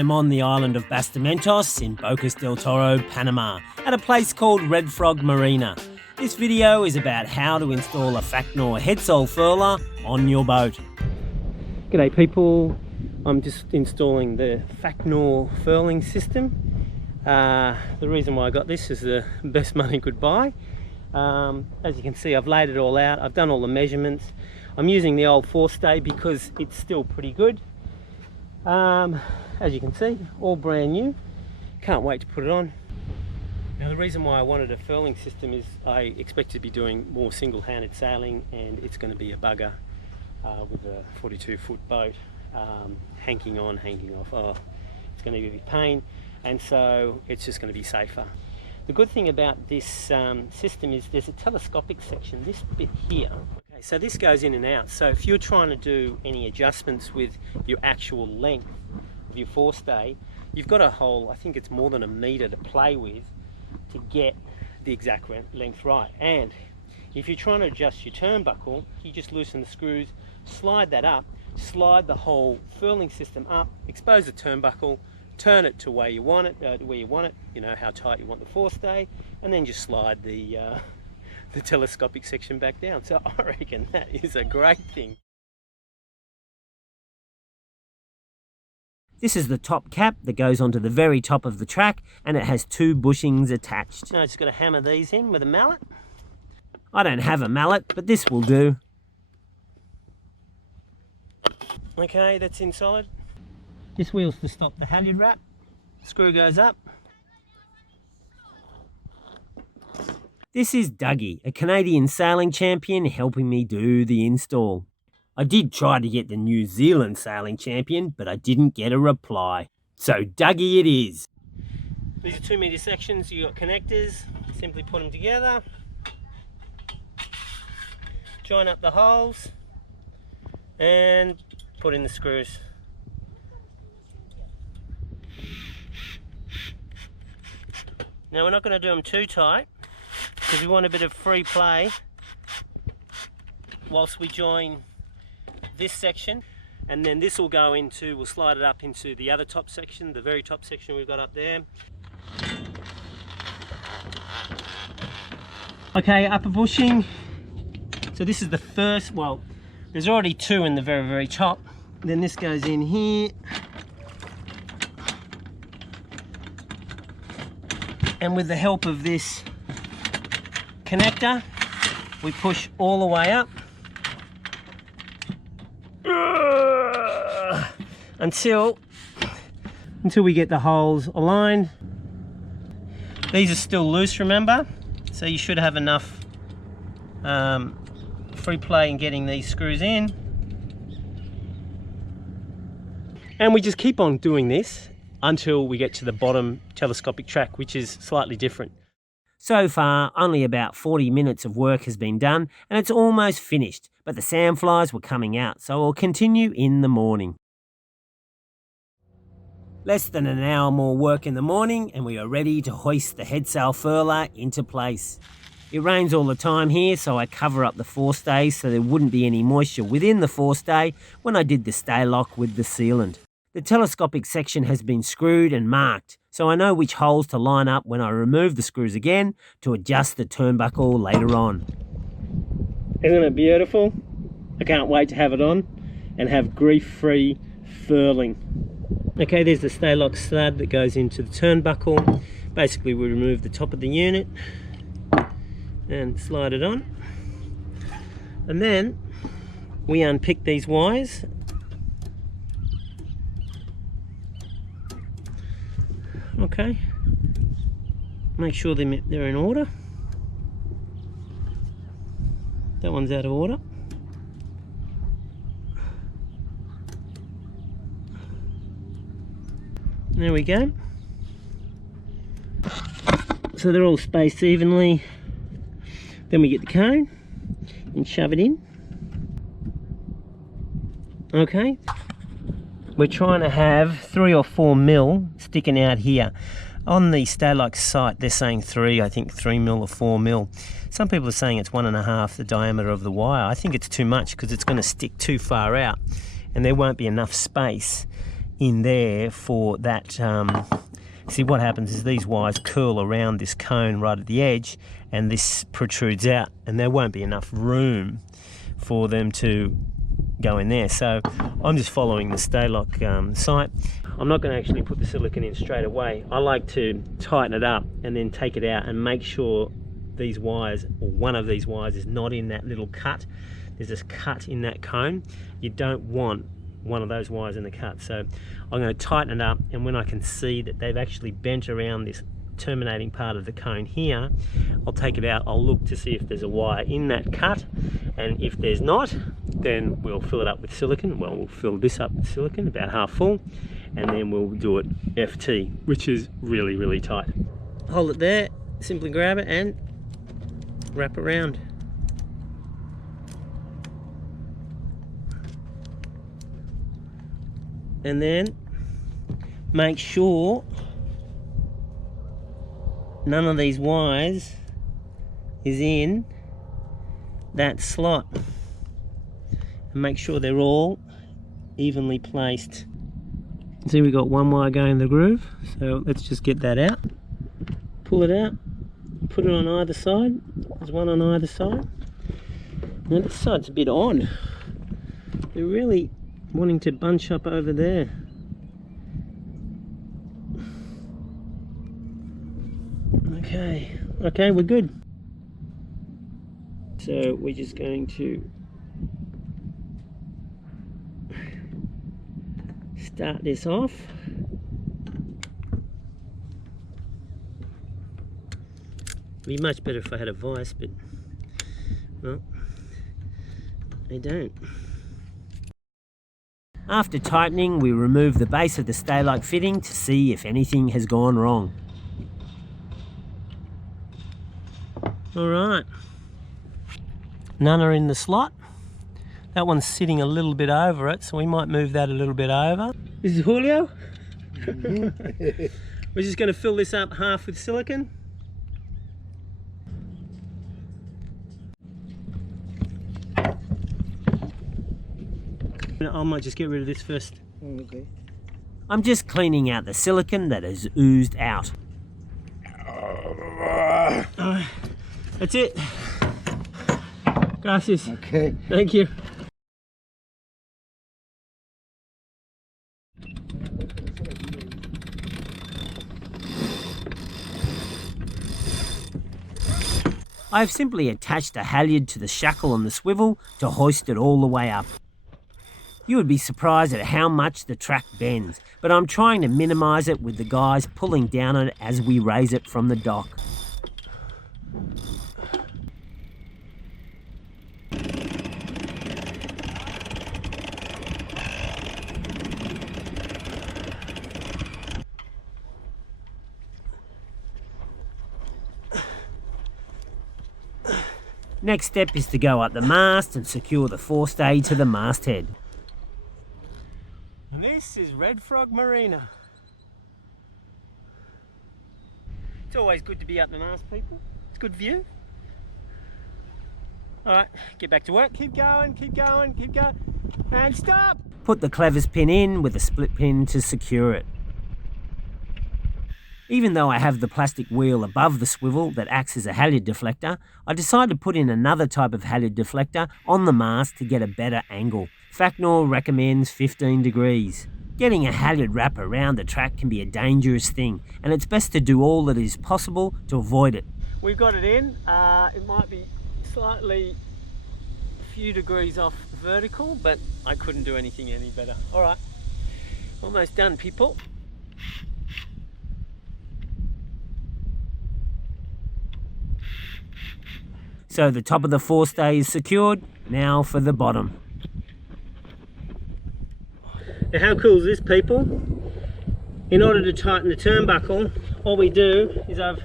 I'm on the island of Bastimentos in Bocas del Toro, Panama, at a place called Red Frog Marina. This video is about how to install a Facnor Headsail Furler on your boat. G'day people, I'm just installing the Facnor furling system. The reason why I got this is the best money could buy. As you can see, I've laid it all out, I've done all the measurements. I'm using the old forestay because it's still pretty good. As you can see, all brand new. Can't wait to put it on. Now the reason why I wanted a furling system is I expect to be doing more single-handed sailing, and it's going to be a bugger with a 42-foot boat, hanking on, hanking off. Oh, it's going to be a pain, and so it's just going to be safer. The good thing about this system is there's a telescopic section, this bit here. Okay, so this goes in and out. So if you're trying to do any adjustments with your actual length of your forestay, you've got a whole, I think it's more than a metre to play with to get the exact length right. And if you're trying to adjust your turnbuckle, you just loosen the screws, slide that up, slide the whole furling system up, expose the turnbuckle, turn it to where you want it, you know how tight you want the forestay, and then just slide the telescopic section back down. So I reckon that is a great thing. This is the top cap that goes onto the very top of the track, and it has two bushings attached. Now I just got to hammer these in with a mallet. I don't have a mallet, but this will do. Okay, that's in solid. This wheel's to stop the halyard wrap. Screw goes up. This is Dougie, a Canadian sailing champion, helping me do the install. I did try to get the New Zealand sailing champion, but I didn't get a reply. So Dougie it is. These are 2 metre sections. You've got connectors. Simply put them together. Join up the holes and put in the screws. Now we're not going to do them too tight because we want a bit of free play whilst we join this section, and then this will go into, we'll slide it up into the other top section, the very top section we've got up there. Okay, upper bushing. So this is the first, well, there's already 2 in the very, very top. Then this goes in here. And with the help of this connector, we push all the way up until we get the holes aligned. These are still loose, remember, so you should have enough free play in getting these screws in. And we just keep on doing this until we get to the bottom telescopic track, which is slightly different. So far, only about 40 minutes of work has been done, and it's almost finished, but the sandflies were coming out, so we'll continue in the morning. Less than an hour more work in the morning, and we are ready to hoist the Headsail Furler into place. It rains all the time here, so I cover up the forestay so there wouldn't be any moisture within the forestay when I did the stay lock with the sealant. The telescopic section has been screwed and marked, so I know which holes to line up when I remove the screws again to adjust the turnbuckle later on. Isn't it beautiful? I can't wait to have it on and have grief-free furling. Okay, there's the stay lock stud that goes into the turnbuckle. Basically we remove the top of the unit and slide it on. And then we unpick these wires. Okay, make sure they're in order. That one's out of order. There we go. So they're all spaced evenly. Then we get the cone and shove it in. Okay. We're trying to have 3 or 4 mil sticking out here. On the Staylock site, they're saying 3, I think 3 mil or 4 mil. Some people are saying it's 1.5 the diameter of the wire. I think it's too much because it's going to stick too far out and there won't be enough space in there for that. See, what happens is these wires curl around this cone right at the edge, and this protrudes out, and there won't be enough room for them to go in there. So I'm just following the Staylock site. I'm not going to actually put the silicone in straight away. I like to tighten it up and then take it out and make sure these wires, or one of these wires, is not in that little cut. There's this cut in that cone. You don't want one of those wires in the cut. So I'm going to tighten it up, and when I can see that they've actually bent around this terminating part of the cone here, I'll take it out. I'll look to see if there's a wire in that cut, and if there's not, then we'll fill it up with silicone. Well, we'll fill this up with silicone, about half full, and then we'll do it FT, which is really, really tight. Hold it there, simply grab it and wrap around. And then make sure none of these wires is in that slot, and make sure they're all evenly placed. See, we've got one wire going in the groove, so let's just get that out. Pull it out, put it on either side. There's one on either side. Now this side's a bit odd. They're really wanting to bunch up over there. Okay, we're good. So we're just going to start this off. It'd be much better if I had a vise, but well, I don't. After tightening, we remove the base of the Staylock fitting to see if anything has gone wrong. Alright, none are in the slot. That one's sitting a little bit over it, so we might move that a little bit over. This is Julio. We're just going to fill this up half with silicone. I might just get rid of this first. Okay. I'm just cleaning out the silicone that has oozed out. That's it. Gracias. Okay. Thank you. I've simply attached a halyard to the shackle on the swivel to hoist it all the way up. You would be surprised at how much the track bends, but I'm trying to minimise it with the guys pulling down on it as we raise it from the dock. Next step is to go up the mast and secure the forestay to the masthead. This is Red Frog Marina. It's always good to be up the mast, people. It's a good view. Alright, get back to work. Keep going, keep going, keep going. And stop! Put the clevis pin in with a split pin to secure it. Even though I have the plastic wheel above the swivel that acts as a halyard deflector, I decided to put in another type of halyard deflector on the mast to get a better angle. Facnor recommends 15 degrees. Getting a halyard wrap around the track can be a dangerous thing, and it's best to do all that is possible to avoid it. We've got it in. It might be slightly a few degrees off vertical, but I couldn't do anything any better. All right, almost done, people. So the top of the forestay is secured. Now for the bottom. Now how cool is this, people? In order to tighten the turnbuckle, all we do is I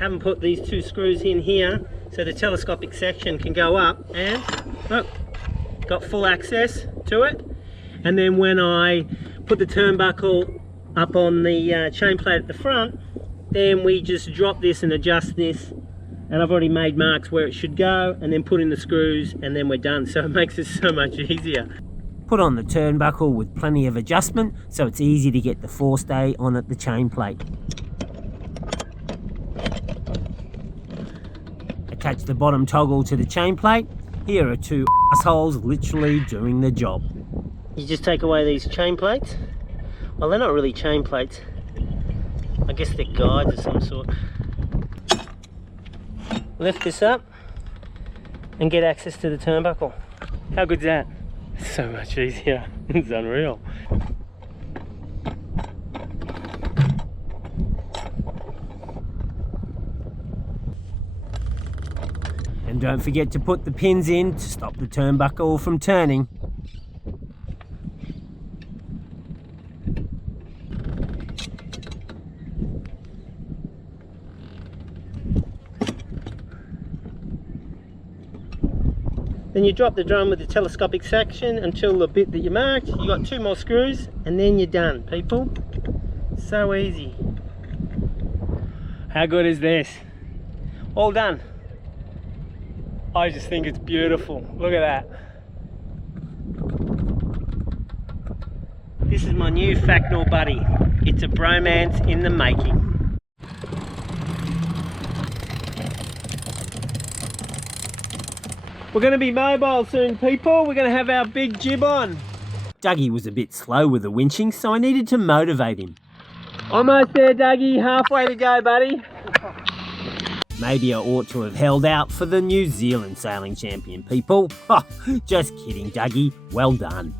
haven't put these two screws in here so the telescopic section can go up, and look, got full access to it. And then when I put the turnbuckle up on the chain plate at the front, then we just drop this and adjust this. And I've already made marks where it should go, and then put in the screws, and then we're done. So it makes it so much easier. Put on the turnbuckle with plenty of adjustment so it's easy to get the forestay on at the chain plate. Attach the bottom toggle to the chain plate. Here are two assholes literally doing the job. You just take away these chain plates. Well, they're not really chain plates. I guess they're guides of some sort. Lift this up and get access to the turnbuckle. How good's that? So much easier. It's unreal. And don't forget to put the pins in to stop the turnbuckle from turning. Then you drop the drum with the telescopic section until the bit that you marked. You got 2 more screws and then you're done, people. So easy. How good is this? All done. I just think it's beautiful. Look at that. This is my new Facnor buddy. It's a bromance in the making. We're going to be mobile soon, people. We're going to have our big jib on. Dougie was a bit slow with the winching, so I needed to motivate him. Almost there, Dougie. Halfway to go, buddy. Maybe I ought to have held out for the New Zealand sailing champion, people. Just kidding, Dougie. Well done.